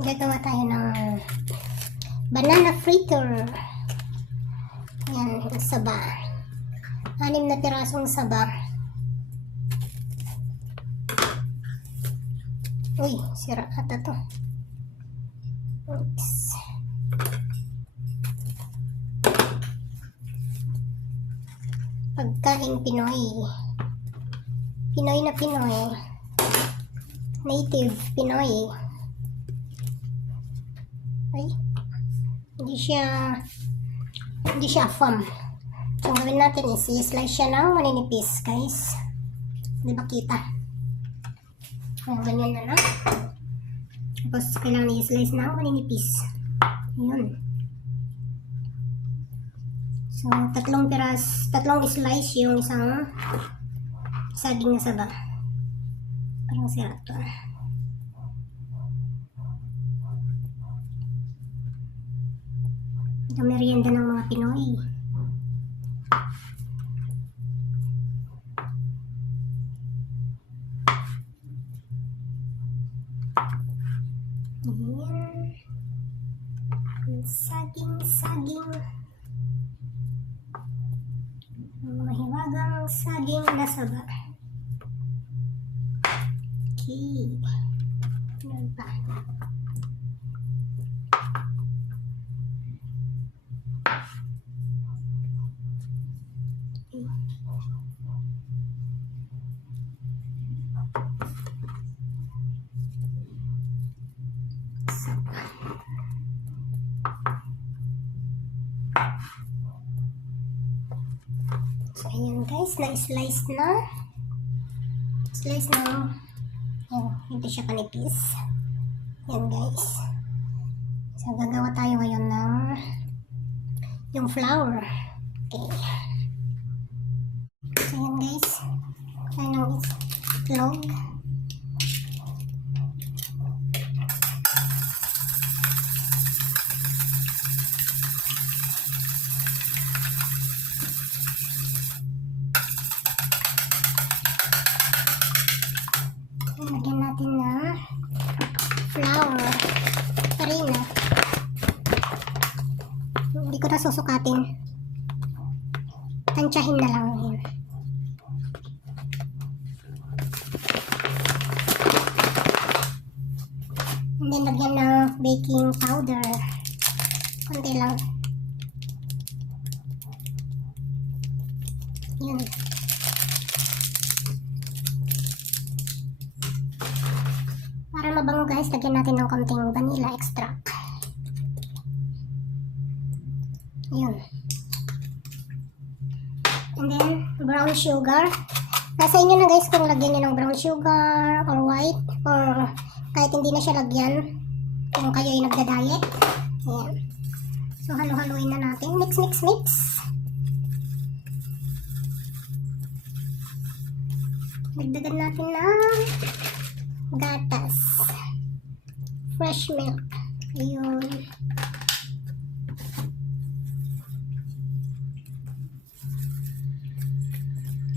Gagawa tayo ng banana fritter. Yan, saba. 6 na pirasong saba. Uy, sira ata to. Oops. Pagkain Pinoy. Pinoy na Pinoy. Native Pinoy. Ay, hindi siya afam. So, ang gawin natin is i-slice siya ng maninipis, guys. Di ba kita? Ayan, ganyan na lang. Tapos, kailangan i-slice ng maninipis. Ayun. So, tatlong slice yung isang saging na saba. Parang sira to. Ito merienda ng mga Pinoy. Ayan. Saging. Mahiwagang saging na saba. Okay. Yan pa. So, ayan guys, na-slice na. Slice na. Ayan, hindi siya kanipis. Ayan guys. So, gagawa tayo ngayon ng yung flour. Okay. So, ayan guys. Ayan ang itlog. Lagyan natin na flour, farina. Hindi ko na susukatin. Tansyahin na lang yun. And then lagyan ng baking powder. Kunti lang. Yun. Para mabango guys, lagyan natin ng konting vanilla extract. Yun. And then, brown sugar. Nasa inyo na guys kung lagyan nyo ng brown sugar or white or kahit hindi na siya lagyan kung kayo ay nagda-diet. Ayan. So, halo-haloin na natin. Mix. Dagdagan natin ng gatas. Fresh milk. Ayun.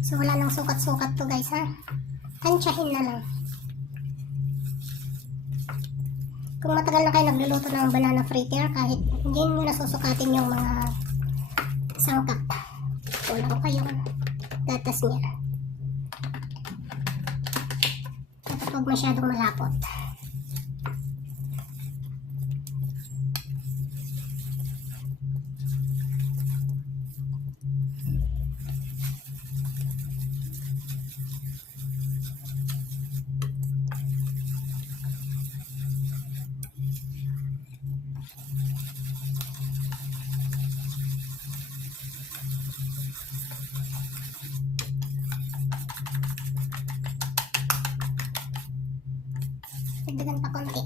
So, wala nang sukat-sukat to guys ha. Tansyahin na lang. Kung matagal na kayo nagluluto ng banana fritter, kahit hindi nyo nasusukatin yung mga sangkap. Kulang pa yung gatas niya. At huwag masyadong malapot. Dagdagan pa konti.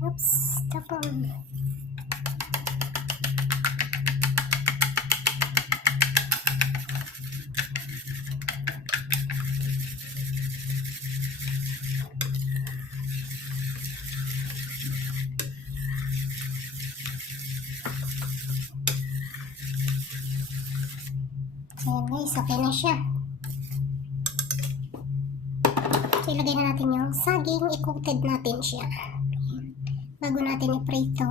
Oops, tapon. okay na siya. So, ilagay na natin yung saging. I-coated natin siya. Bago natin i-prito.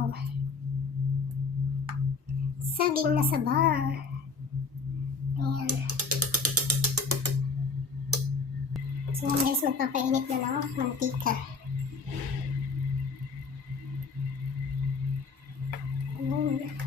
Saging na saba. Ayan. So, yan guys, magpapainit na ng mantika. Ayan.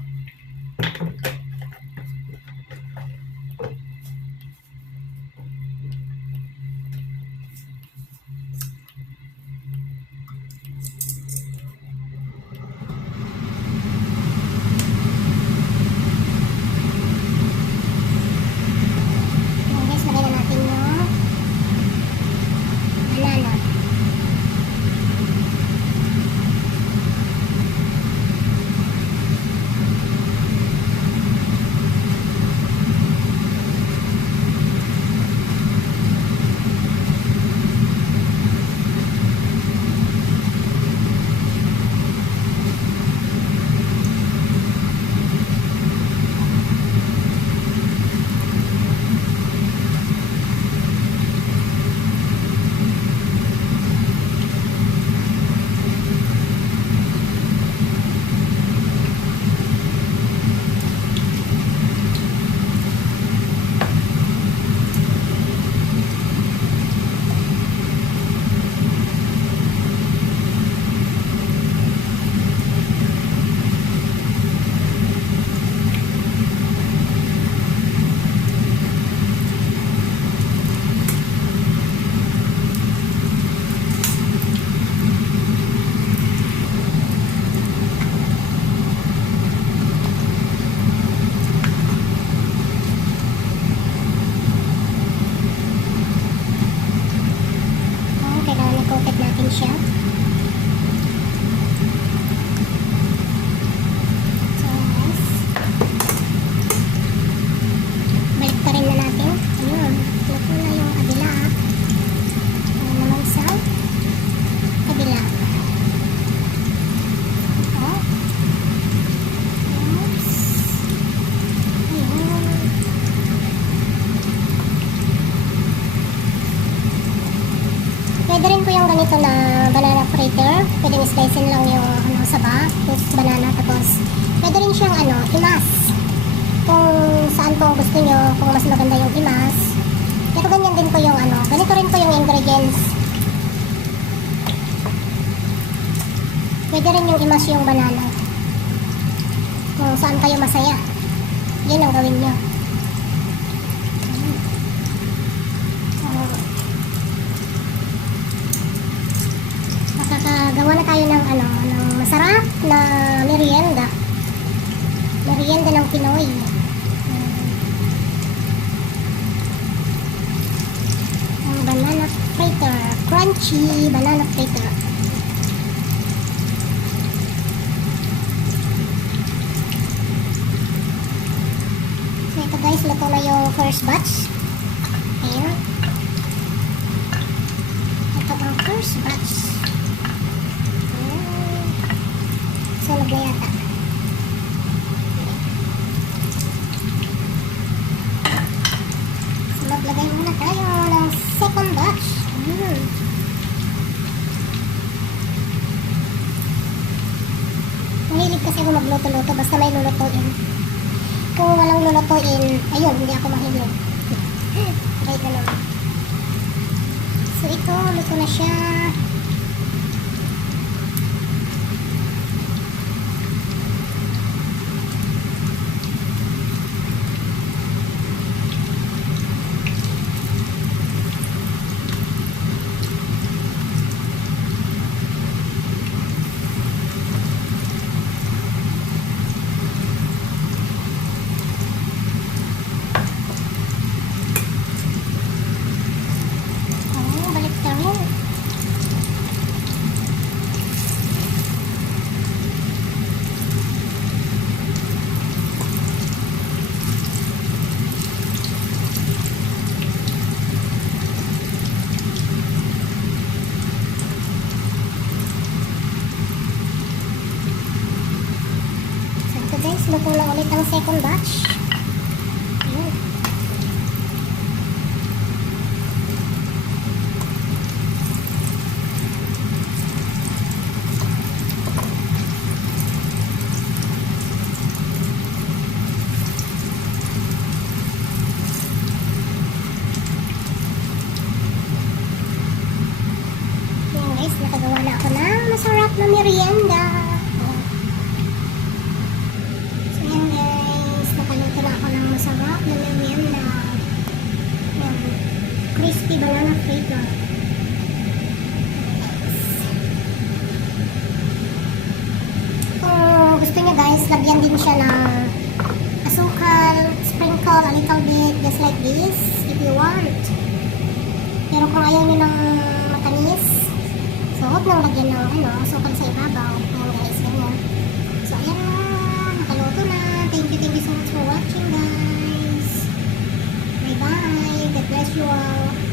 siya. So, guys. Balik pa rin na natin. Ayun. Luto na yung kabila. Ayun naman sa kabila. Ito. Oops. Ayun. Pwede rin po yung ganito na banana fritter. Pwede slicein lang yung saba, tapos banana, tapos pwede rin siyang imas. Kung saan po gusto nyo, kung mas maganda yung imas. Pero ganyan din po yung ganito rin po yung ingredients. Pwede rin yung imas yung banana. Kung saan kayo masaya, yun ang gawin nyo. Gawa na tayo ng ng masarap na merienda. Merienda ng Pinoy. Ang banana fritter, crunchy banana fritter. So ito guys, luto na yung first batch. Ayan. Ito ang first batch. Sunog na yata. So, maglagay muna tayo ng second batch. Mahilig kasi ako magluto-luto basta may lulutuin. Kung walang lulutuin, ayun, hindi ako mahilig. Right na naman. So ito, luto na siya. Guys, luto na ulit ang second batch. Ayan. gusto niya guys, lagyan din siya ng asukal, sprinkle a little bit, just like this, if you want. Pero kung ayaw niyo ng matamis, so huwag nang lagyan ng asukal sa ibabaw. Ayan guys, ganyan. So ayan na, nakaluto na. Thank you so much for watching guys. Bye bye, God bless you all.